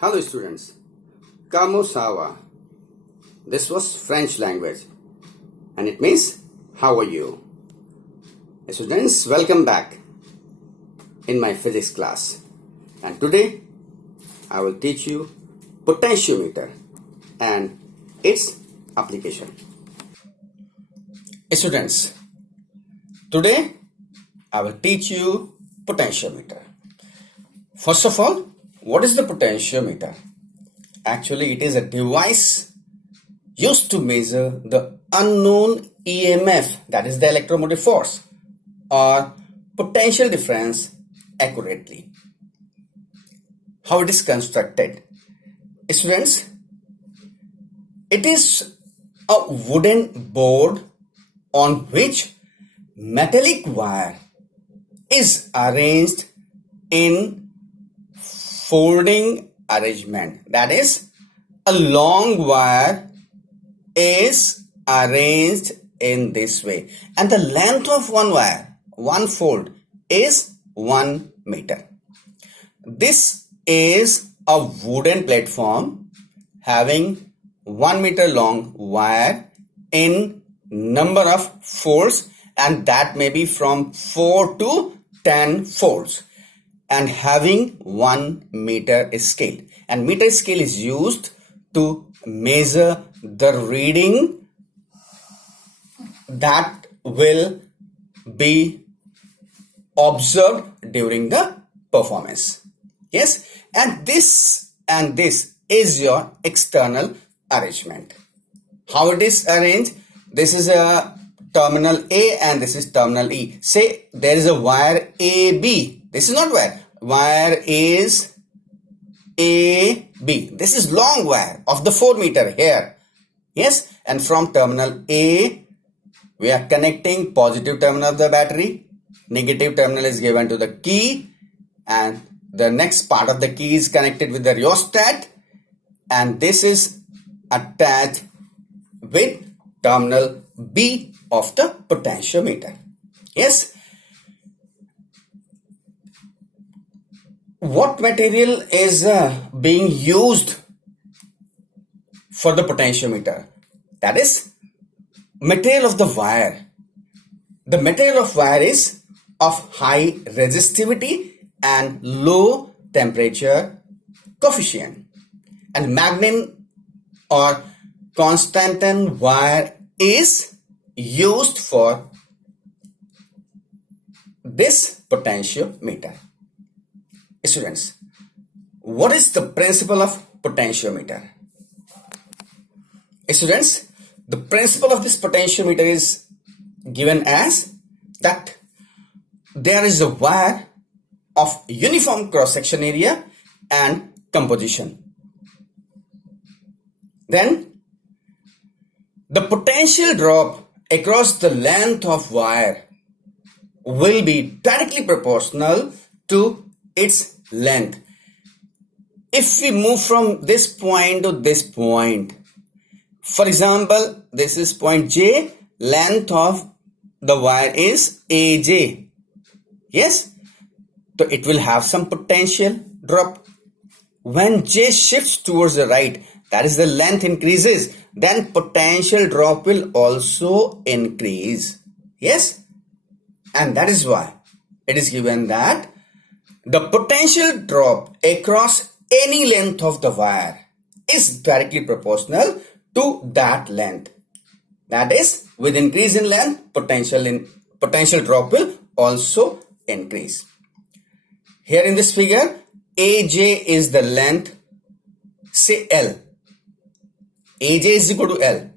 Hello students, Kamo Sawa. This was French language and it means how are you? Students, welcome back in my physics class, and today I will teach you potentiometer and its application. Students, today I will teach you potentiometer. First of all, what is the potentiometer? Actually, it is a device used to measure the unknown EMF, that is the electromotive force or potential difference, accurately. How it is constructed? Students, it is a wooden board on which metallic wire is arranged in folding arrangement. That is, a long wire is arranged in this way, and the length of one wire, one fold, is 1 meter. This is a wooden platform having 1 meter long wire in number of folds, and that may be from 4 to 10 folds, and having 1 meter scale. And meter scale is used to measure the reading that will be observed during the performance. Yes, and this is your external arrangement. How it is arranged? This is a terminal A and this is terminal E. Say there is a wire AB. This is not wire. Wire is AB. This is long wire of the 4 meter here. Yes, and from terminal A, we are connecting positive terminal of the battery. Negative terminal is given to the key, and the next part of the key is connected with the rheostat, and this is attached with terminal B of the potentiometer. Yes. What material is being used for the potentiometer? That is material of the wire. The material of wire is of high resistivity and low temperature coefficient. And magnet or Constantan wire is used for this potentiometer. Students, what is the principle of potentiometer? Students, the principle of this potentiometer is given as that there is a wire of uniform cross-section area and composition. Then the potential drop across the length of wire will be directly proportional to its length. If we move from this point to this point, for example, this is point J, length of the wire is AJ. Yes, so it will have some potential drop. When J shifts towards the right, that is the length increases, then potential drop will also increase. Yes, and that is why it is given that the potential drop across any length of the wire is directly proportional to that length. That is, with increase in length, potential drop will also increase. Here in this figure, AJ is the length, say L. AJ is equal to L.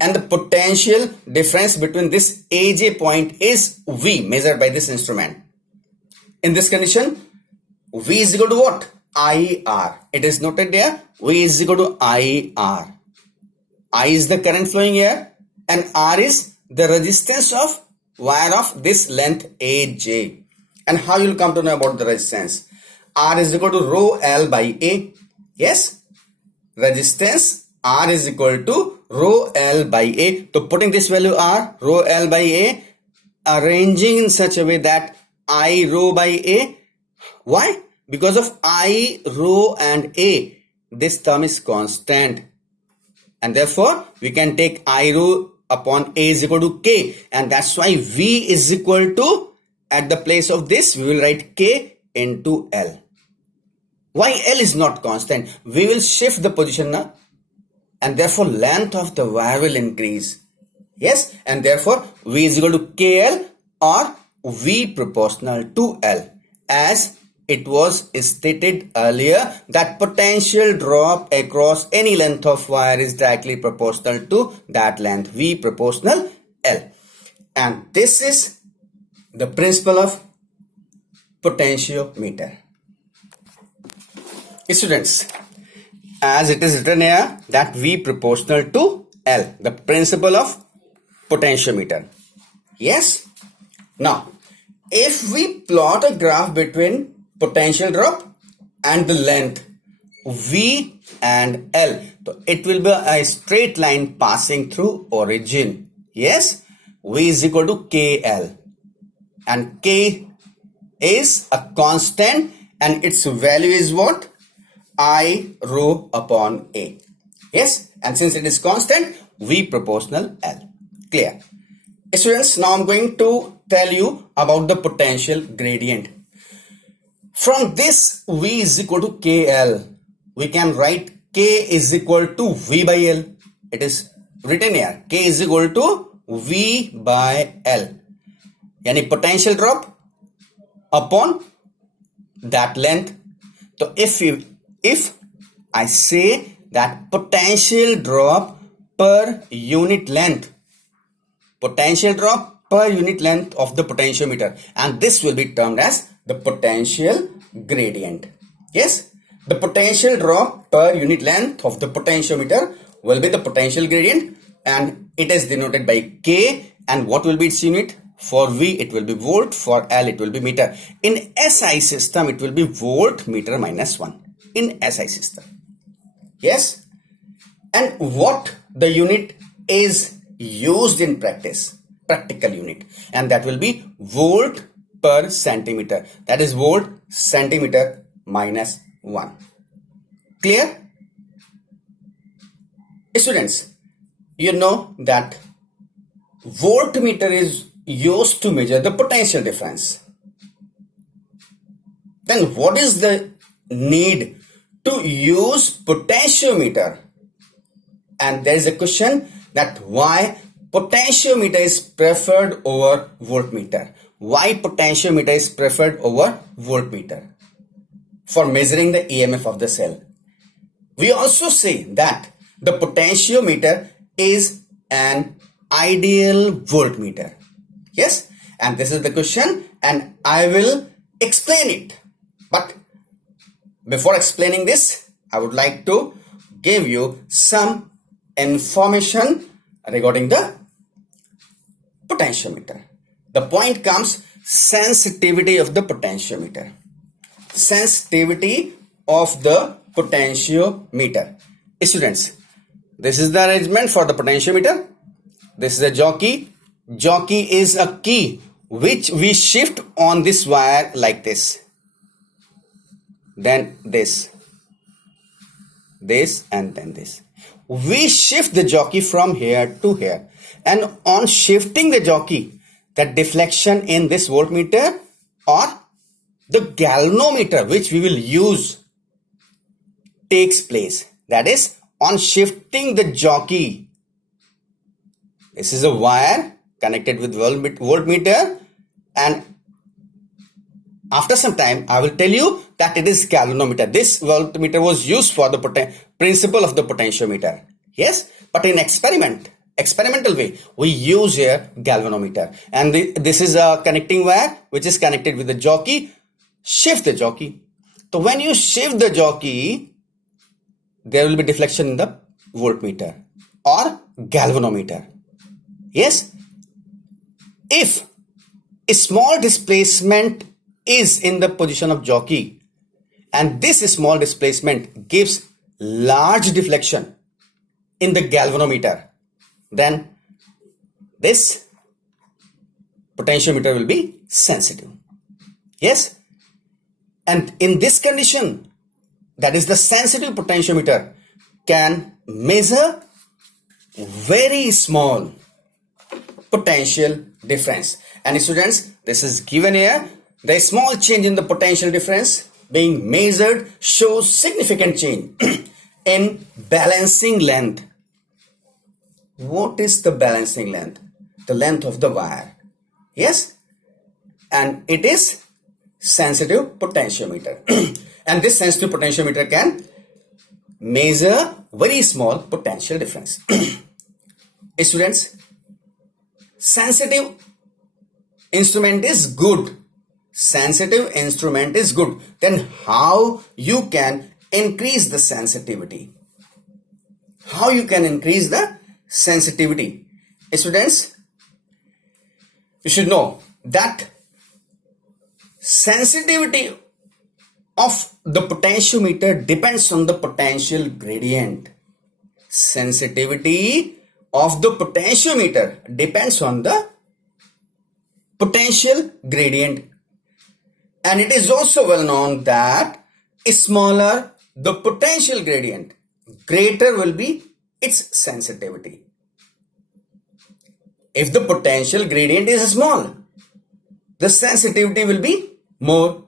And the potential difference between this AJ point is V, measured by this instrument. In this condition, V is equal to what? IR. It is noted there. V is equal to IR. I is the current flowing here, and R is the resistance of wire of this length AJ. And how you will come to know about the resistance? R is equal to rho L by A. Yes, resistance R is equal to rho L by A. So putting this value R, rho L by A, arranging in such a way that I rho by A. Why? Because of I, rho and A, this term is constant, and therefore we can take I rho upon A is equal to K, and that's why V is equal to, at the place of this we will write K into L. Why L is not constant? We will shift the position now, and therefore length of the wire will increase. Yes, and therefore V is equal to KL or V proportional to L, as it was stated earlier that potential drop across any length of wire is directly proportional to that length, V proportional L. And this is the principle of potentiometer. Students, as it is written here that V proportional to L, the principle of potentiometer. Yes. Now, if we plot a graph between potential drop and the length V and L, so it will be a straight line passing through origin. Yes, V is equal to KL, and K is a constant and its value is what? I rho upon A. Yes, and since it is constant, V proportional L. Clear? Students, now I'm going to tell you about the potential gradient. From this V is equal to KL, we can write K is equal to V by L. It is written here, K is equal to V by L. Yani potential drop upon that length. So if I say that potential drop per unit length, potential drop per unit length of the potentiometer, and this will be termed as the potential gradient. Yes, the potential drop per unit length of the potentiometer will be the potential gradient, and it is denoted by K. And what will be its unit? For V it will be volt, for L it will be meter. In SI system it will be volt meter minus 1 in SI system. Yes, and what the unit is used in practice, practical unit, and that will be volt per centimeter, that is volt centimeter minus 1. Clear? Students, you know that voltmeter is used to measure the potential difference. Then what is the need to use potentiometer? And there is a question that why potentiometer is preferred over voltmeter. Why potentiometer is preferred over voltmeter for measuring the EMF of the cell? We also say that the potentiometer is an ideal voltmeter. Yes, and this is the question, and I will explain it. But before explaining this, I would like to give you some information regarding the potentiometer. The point comes sensitivity of the potentiometer. Sensitivity of the potentiometer. Students, this is the arrangement for the potentiometer. This is a jockey. Jockey is a key which we shift on this wire like this. Then this, and then this. We shift the jockey from here to here, and on shifting the jockey, the deflection in this voltmeter or the galvanometer which we will use takes place. That is, on shifting the jockey, this is a wire connected with voltmeter, and after some time I will tell you that it is galvanometer. This voltmeter was used for the principle of the potentiometer. Yes, but in experimental way we use here galvanometer, and this is a connecting wire which is connected with the jockey. Shift the jockey. So when you shift the jockey, there will be deflection in the voltmeter or galvanometer. Yes, if a small displacement is in the position of jockey and this small displacement gives large deflection in the galvanometer, then this potentiometer will be sensitive. Yes, and in this condition that is the sensitive potentiometer, can measure very small potential difference. And students, this is given here. The small change in the potential difference being measured shows significant change in balancing length. What is the balancing length? The length of the wire. Yes? And it is sensitive potentiometer. And this sensitive potentiometer can measure very small potential difference. Students, sensitive instrument is good. Sensitive instrument is good. Then how you can increase the sensitivity? How you can increase the sensitivity? Students, you should know that sensitivity of the potentiometer depends on the potential gradient. Sensitivity of the potentiometer depends on the potential gradient. And it is also well known that smaller the potential gradient, greater will be its sensitivity. If the potential gradient is small, the sensitivity will be more.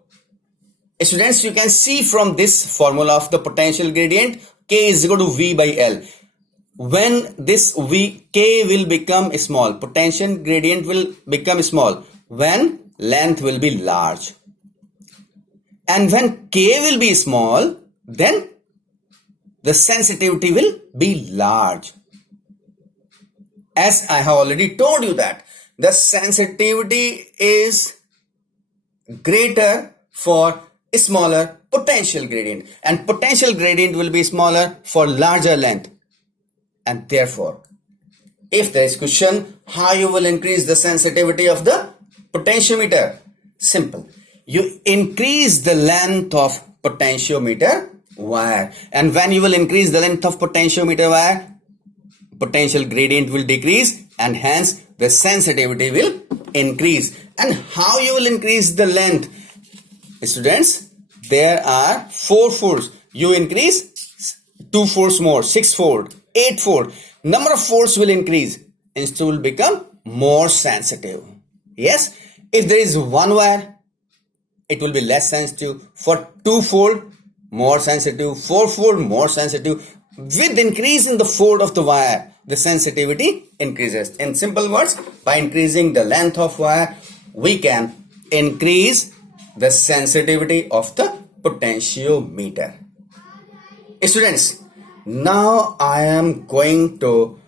Students, you can see from this formula of the potential gradient, K is equal to V by L. When this K will become small, potential gradient will become small when length will be large. And when K will be small, then the sensitivity will be large. As I have already told you that the sensitivity is greater for smaller potential gradient, and potential gradient will be smaller for larger length. And therefore, if there is question how you will increase the sensitivity of the potentiometer, simple. You increase the length of potentiometer wire, and when you will increase the length of potentiometer wire, potential gradient will decrease and hence the sensitivity will increase. And how you will increase the length? Students, there are 4 folds. You increase 2 folds more, 6 fold, 8 fold. Number of folds will increase and it will become more sensitive. Yes, if there is one wire, it will be less sensitive. For 2 fold, more sensitive. 4 fold, more sensitive. With increase in the fold of the wire, the sensitivity increases. In simple words, by increasing the length of wire, we can increase the sensitivity of the potentiometer. Students, now I am going to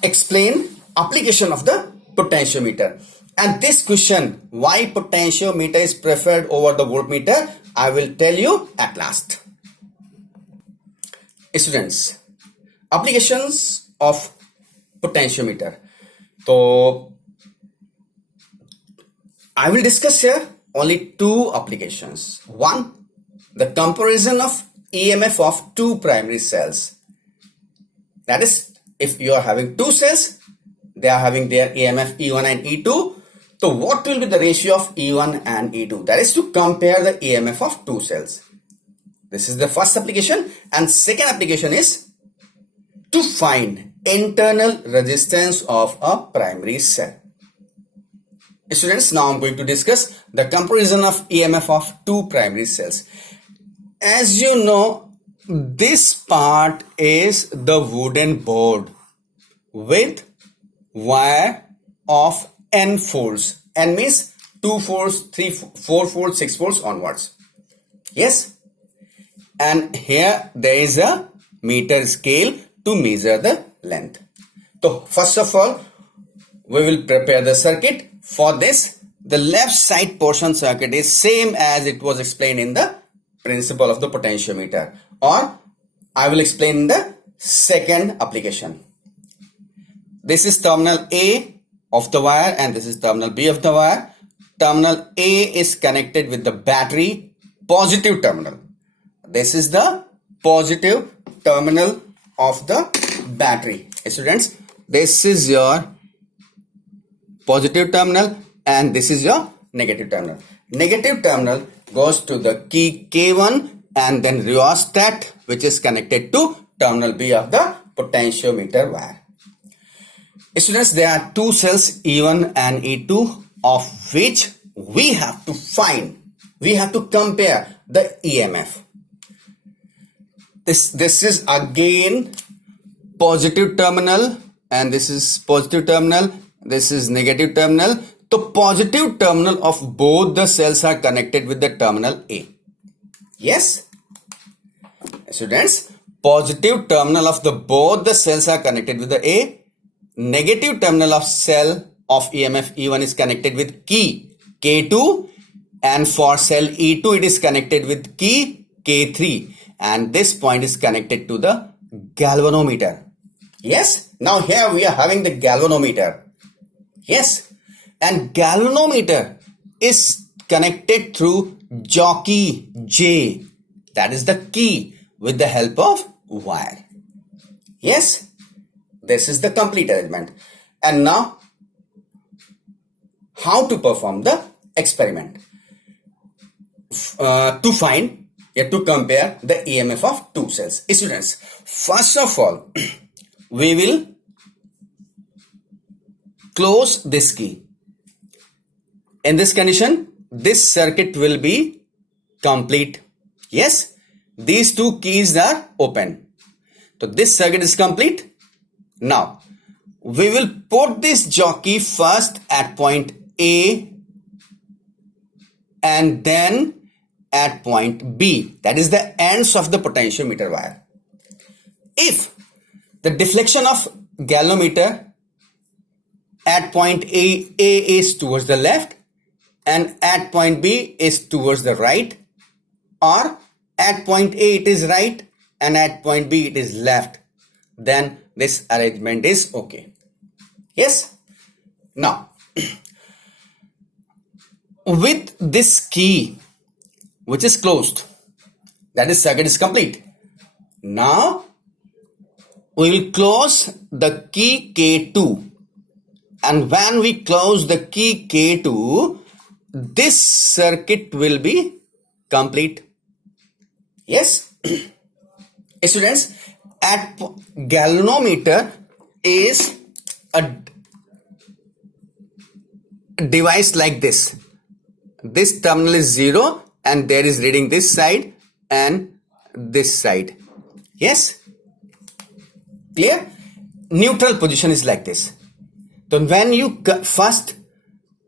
explain application of the potentiometer. And this question, why potentiometer is preferred over the voltmeter, I will tell you at last. Students, applications of potentiometer. So I will discuss here only 2 applications. One, the comparison of EMF of 2 primary cells. That is, if you are having 2 cells, they are having their EMF E1 and E2. So what will be the ratio of E1 and E2? That is to compare the EMF of 2 cells. This is the first application. And second application is to find internal resistance of a primary cell. Students, now I am going to discuss the comparison of EMF of 2 primary cells. As you know, this part is the wooden board with wire of N folds. N means 2 folds, 3, 4 folds, 6 folds onwards. Yes? And here there is a meter scale to measure the length. So first of all, we will prepare the circuit. For this, the left side portion circuit is same as it was explained in the principle of the potentiometer, or I will explain in the second application. This is terminal A of the wire and this is terminal B of the wire. Terminal A is connected with the battery positive terminal. This is the positive terminal of the battery. Students, this is your positive terminal and this is your negative terminal. Negative terminal goes to the key K1 and then rheostat, which is connected to terminal B of the potentiometer wire. Students, there are two cells E1 and E2 of which we have to find, we have to compare the EMF. This is again positive terminal and this is positive terminal, this is negative terminal. The positive terminal of both the cells are connected with the terminal A. Yes? Students, positive terminal of both the cells are connected with the A. Negative terminal of cell of EMF E1 is connected with key K2, and for cell E2 it is connected with key K3, and this point is connected to the galvanometer. Yes, now here we are having the galvanometer. Yes, and galvanometer is connected through jockey J, that is the key, with the help of wire. Yes, this is the complete arrangement. And now how to perform the experiment? To find, to compare the EMF of two cells. Students, first of all, we will close this key. In this condition, this circuit will be complete. Yes, these two keys are open. So this circuit is complete. Now, we will put this jockey first at point A and then at point B. That is the ends of the potentiometer wire. If the deflection of galvanometer at point A is towards the left and at point B is towards the right, or at point A it is right and at point B it is left, then this arrangement is okay. Yes? Now, with this key which is closed, that is circuit is complete. Now, we will close the key K2, and when we close the key K2, this circuit will be complete. Yes? Students, at galvanometer is a device like this. This terminal is 0 and there is reading this side and this side. Yes? Clear? Neutral position is like this. So when you first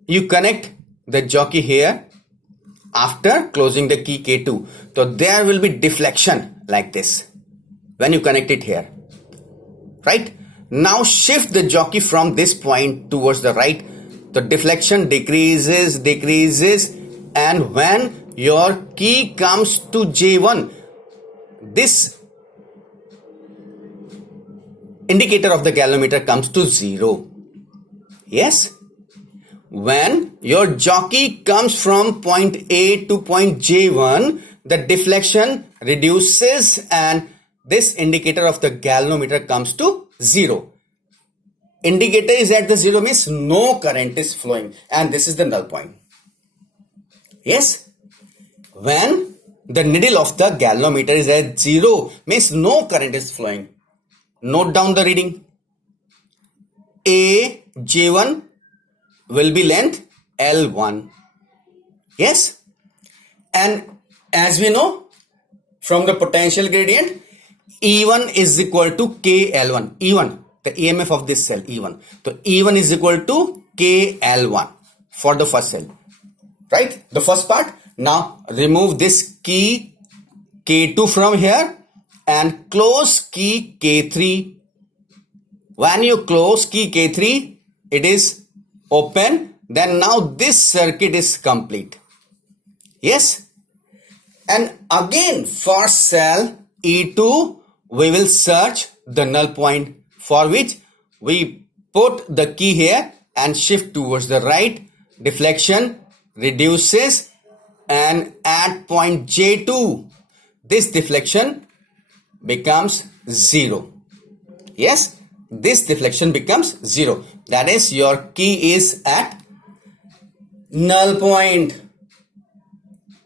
you connect the jockey here after closing the key K2, so there will be deflection like this when you connect it here, right? Now shift the jockey from this point towards the right. The deflection decreases, and when your key comes to J1, this indicator of the galvanometer comes to 0. Yes? When your jockey comes from point A to point J1, the deflection reduces and this indicator of the galvanometer comes to 0. Indicator is at the 0 means no current is flowing, and this is the null point. Yes? When the needle of the galvanometer is at 0 means no current is flowing. Note down the reading. J1 will be length L1. Yes? And as we know from the potential gradient, E1 is equal to KL1. E1, the EMF of this cell, E1. So E1 is equal to KL1 for the first cell. Right? The first part. Now remove this key K2 from here and close key K3. When you close key K3, it is open. Then now this circuit is complete. Yes? And again for cell E2, we will search the null point, for which we put the key here and shift towards the right. Deflection reduces, and at point J2, this deflection becomes 0. Yes, this deflection becomes 0. That is, your key is at null point.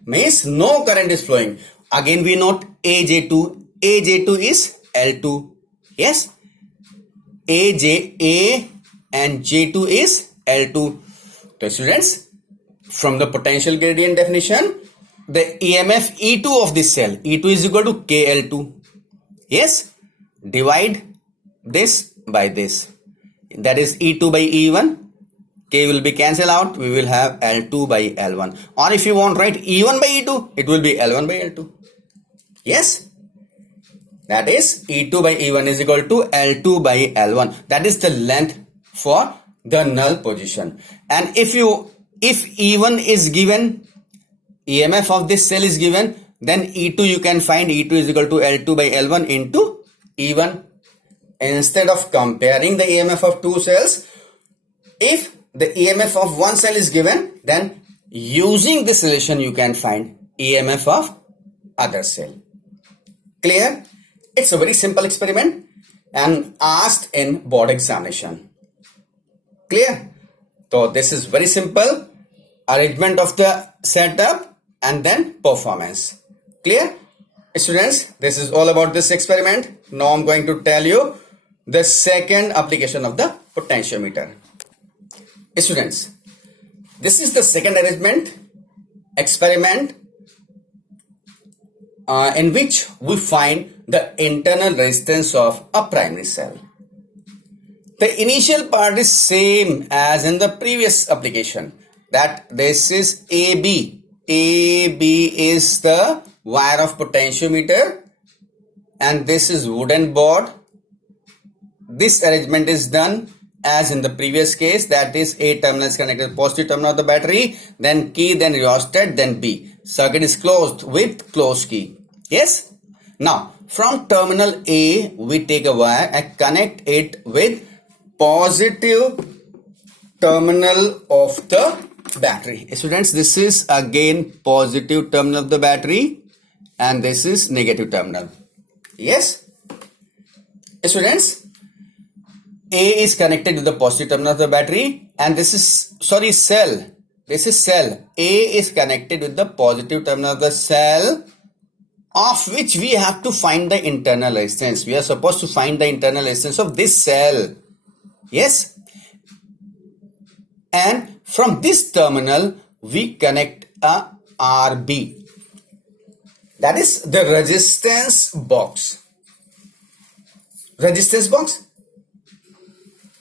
means no current is flowing. Again we note AJ2. AJ2 is L2. Yes. A and J2 is L2. So students, from the potential gradient definition, the EMF E2 of this cell, E2 is equal to KL2. Yes. Divide this by this. That is E2 by E1. K will be cancelled out. We will have L2 by L1. Or if you want write E1 by E2, it will be L1 by L2. Yes. That is E2 by E1 is equal to L2 by L1. That is the length for the null position. And if E1 is given, EMF of this cell is given, then E2 you can find E2 is equal to L2 by L1 into E1. Instead of comparing the EMF of two cells, if the EMF of one cell is given, then using this relation you can find EMF of other cell. Clear? It's a very simple experiment and asked in board examination. Clear? So this is very simple. Arrangement of the setup and then performance. Clear? Students, this is all about this experiment. Now I'm going to tell you the second application of the potentiometer. Students, this is the second arrangement experiment in which we find the internal resistance of a primary cell. The initial part is same as in the previous application, that this is AB. AB is the wire of potentiometer and this is wooden board. This arrangement is done as in the previous case, that is A terminal is connected to the positive terminal of the battery, then key, then rheostat, then B. Circuit is closed with closed key. Yes. Now from terminal A we take a wire and connect it with positive terminal of the battery. Students, this is again positive terminal of the battery and this is negative terminal. Yes. Students, A is connected to the positive terminal of the battery and this is cell. This is cell. A is connected with the positive terminal of the cell, of which we have to find the internal resistance. We are supposed to find the internal resistance of this cell. Yes. And from this terminal we connect a RB. That is the resistance box. Resistance box.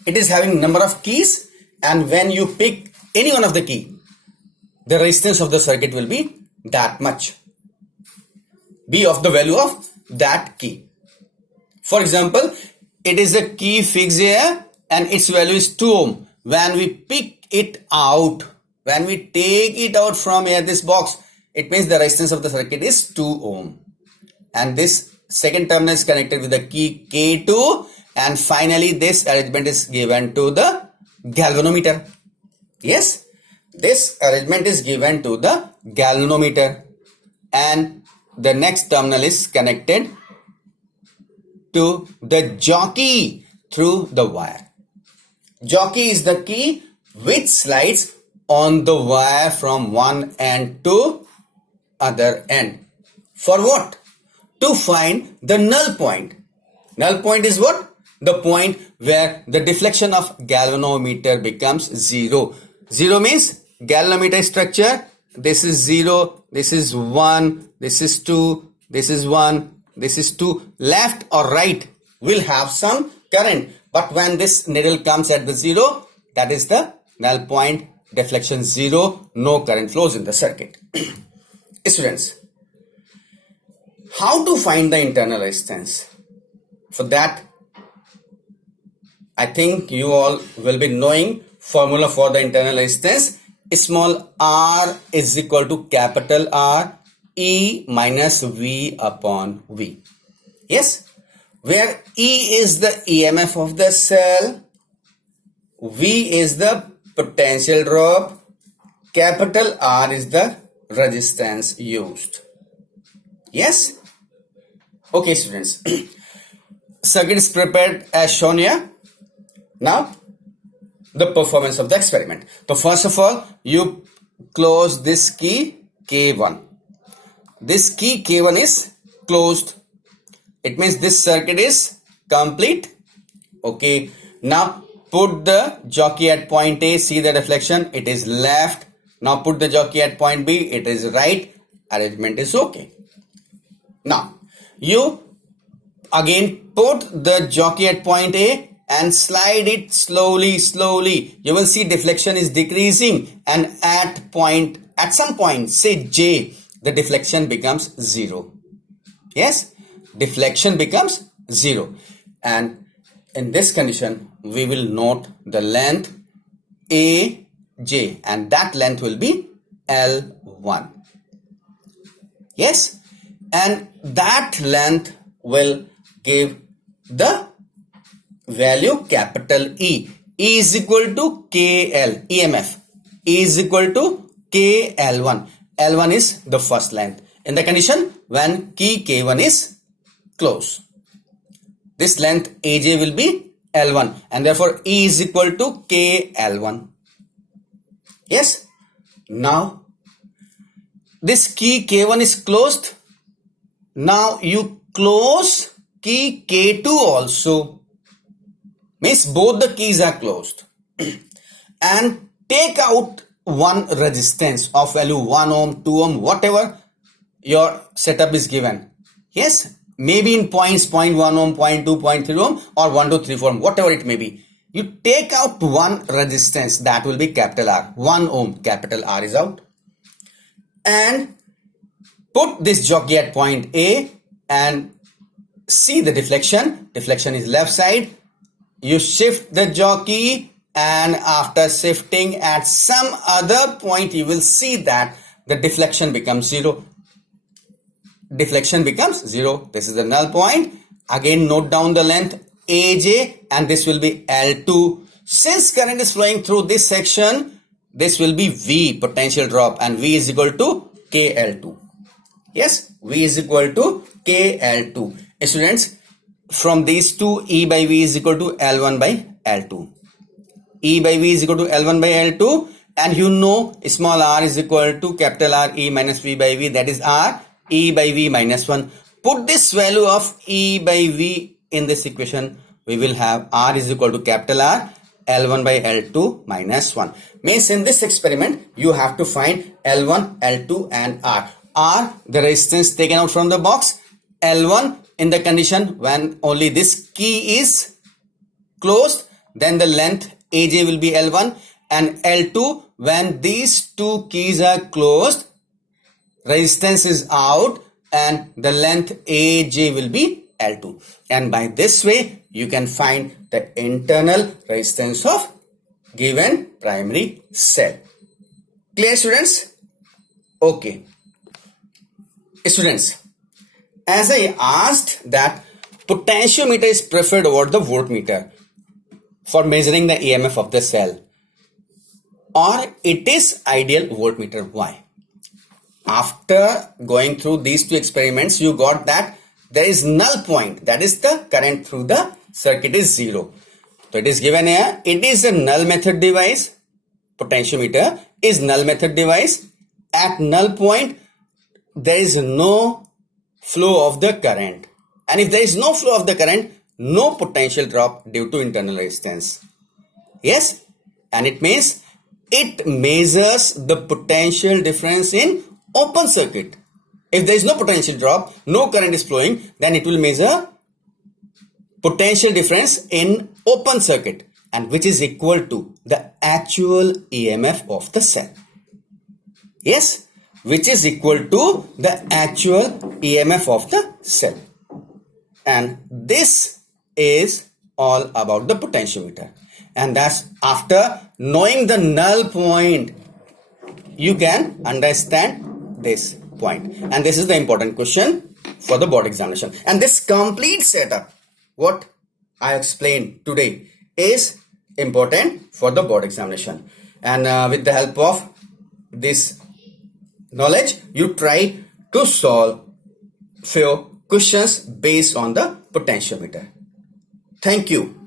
It is having number of keys and when you pick any one of the key, the resistance of the circuit will be that much. Be of the value of that key. For example, it is a key fixed here and its value is 2 ohm. When we pick it out, when we take it out from here, this box, it means the resistance of the circuit is 2 ohm. And this second terminal is connected with the key K2 and finally this arrangement is given to the galvanometer. Yes, this arrangement is given to the galvanometer and the next terminal is connected to the jockey through the wire. Jockey is the key which slides on the wire from one end to other end. For what? To find the null point. Null point is what? The point where the deflection of galvanometer becomes 0. 0 means galvanometer structure. This is 0, this is 1, this is 2, this is 1, this is 2. Left or right will have some current. But when this needle comes at the 0, that is the null point, deflection 0, no current flows in the circuit. Students, how to find the internal resistance? For that, I think you all will be knowing formula for the internal resistance. Small r is equal to capital R E minus V upon V. Yes, where E is the EMF of the cell, V is the potential drop, capital R is the resistance used. Yes. Okay students, circuit is prepared as shown here. Now the performance of the experiment. So first of all, you close this key K1. this key K1 is closed. It means this circuit is complete. Okay, now put the jockey at point A, see the deflection, it is left. Now put the jockey at point B, it is right. Arrangement is okay. Now you again put the jockey at point A and slide it slowly. You will see deflection is decreasing, and at some point, say J, the deflection becomes 0. Yes, deflection becomes 0. And in this condition, we will note the length AJ, and that length will be L1. Yes, and that length will give the value capital E. E is equal to KL, EMF. E is equal to KL1. L1 is the first length in the condition when key K1 is closed. This length AJ will be L1, and therefore E is equal to KL1. Yes. Now this key K1 is closed. Now you close key K2 also. Means both the keys are closed. And take out one resistance of value 1 ohm, 2 ohm, whatever your setup is given. Yes, maybe in points 0.1 ohm, 0.2, 0.3 ohm, or 1, 2, 3, 4 ohm, whatever it may be. You take out one resistance, that will be capital R. 1 ohm, capital R is out. And put this jockey at point A and see the deflection. Deflection is left side. You shift the jockey, and after shifting at some other point, you will see that the deflection becomes 0. Deflection becomes 0. This is the null point. Again, note down the length AJ, and this will be L2. Since current is flowing through this section, this will be V, potential drop, and V is equal to KL2. Yes, V is equal to KL2. Students, from these two, E by V is equal to L1 by L2. E by V is equal to L1 by L2, and you know small r is equal to capital R E minus V by V, that is R E by V minus 1. Put this value of E by V in this equation. We will have R is equal to capital R L1 by L2 minus 1. Means in this experiment, you have to find L1, L2 and R. R, the resistance taken out from the box. L1 in the condition when only this key is closed, then the length AJ will be L1, and L2 when these two keys are closed, resistance is out, and the length AJ will be L2. And by this way, you can find the internal resistance of given primary cell. Clear, students? Okay. Students, as I asked that potentiometer is preferred over the voltmeter for measuring the EMF of the cell, or it is ideal voltmeter. Why? After going through these two experiments, you got that there is null point, that is the current through the circuit is 0. So it is given here, it is a null method device. Potentiometer is null method device. At null point, there is no flow of the current, and if there is no flow of the current, no potential drop due to internal resistance. Yes, and it means it measures the potential difference in open circuit. If there is no potential drop, no current is flowing, then it will measure potential difference in open circuit, and which is equal to the actual EMF of the cell. Yes, which is equal to the actual EMF of the cell. And this is all about the potentiometer. And that's after knowing the null point, you can understand this point. And this is the important question for the board examination. And this complete setup, what I explained today, is important for the board examination. And with the help of this knowledge, you try to solve few questions based on the potentiometer. Thank you.